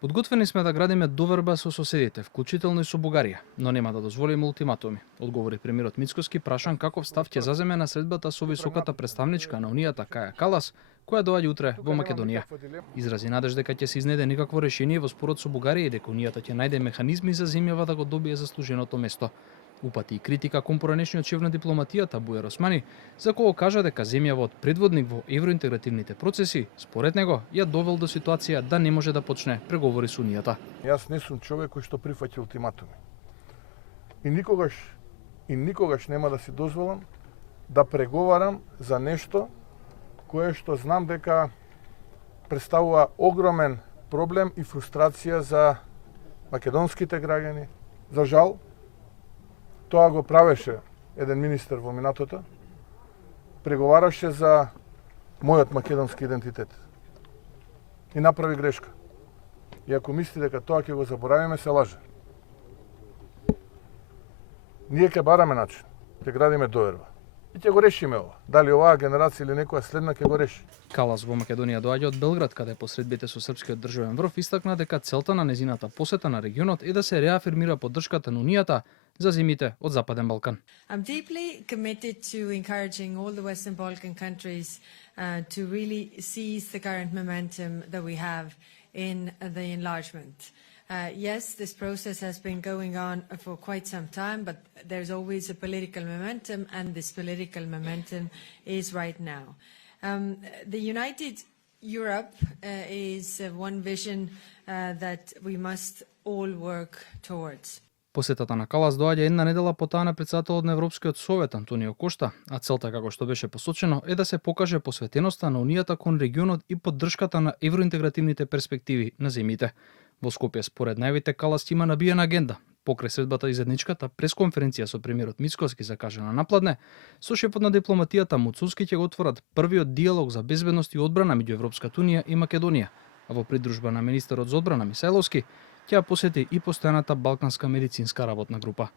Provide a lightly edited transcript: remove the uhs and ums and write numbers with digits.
Подготвени сме да градиме доверба со соседите, вклучително и со Бугарија, но нема да дозволиме ултиматуми, одговори премиерот Мицкоски прашан каков став ќе заземе на средбата со високата представничка на Унијата Каја Калас, која доаѓа утре во Македонија. Изрази надеж дека ќе се изнеде некакво решение во спорот со Бугарија и дека Унијата ќе најде механизми за земјава да го добие заслуженото место. Упати и критика кон поранешниот шеф на дипломатијата Бујар Османи, за кого кажа дека земјава од предводник во евроинтегративните процеси, според него, ја довел до ситуација да не може да почне преговори со Унијата. Јас не сум човек кој што прифаќа ултиматуми. И никогаш нема да си дозволам да преговарам за нешто кое што знам дека представува огромен проблем и фрустрација за македонските граѓани. За жал, тоа го правеше еден министер во минатото, преговараше за мојот македонски идентитет. И направи грешка. И ако мисли дека тоа ќе го заборавиме, се лаже. Ние ќе бараме начин, ќе градиме доверба. И ќе го решиме ова. Дали оваа генерација или некоја следна ќе го реши. Калас во Македонија доаѓа од Белград, каде посредбите со српскиот државен врв истакна дека целта на незината посета на регионот е да се реафирмира поддршката на Унијата за земјите од Западен Балкан. I'm deeply committed to encouraging all the Western Balkan countries to really seize the current momentum that we have in the enlargement. Yes, this process has been going on for quite some time, but there's always a political momentum, and this political momentum is right now. The United Europe is one vision that we must all work towards. Посетата на Калас доаѓа една недела по таа на претседателот на Европскиот совет Антонио Кошта, а целта, како што беше посочено, е да се покаже посветеноста на Унијата кон регионот и поддршката на евроинтегративните перспективи на земјите. Во Скопје, според најавите, Калас има набиена агенда. Покрај средбата и заедничката пресконференција со премиерот Мицкоски закажана на Напладне, со шефот на дипломатијата Муцунски ќе го отворат првиот диалог за безбедност и одбрана меѓу Европската унија и Македонија, а во придружба на министерот за одбрана Мисајловски ќе ја посети и постојаната балканска медицинска работна група.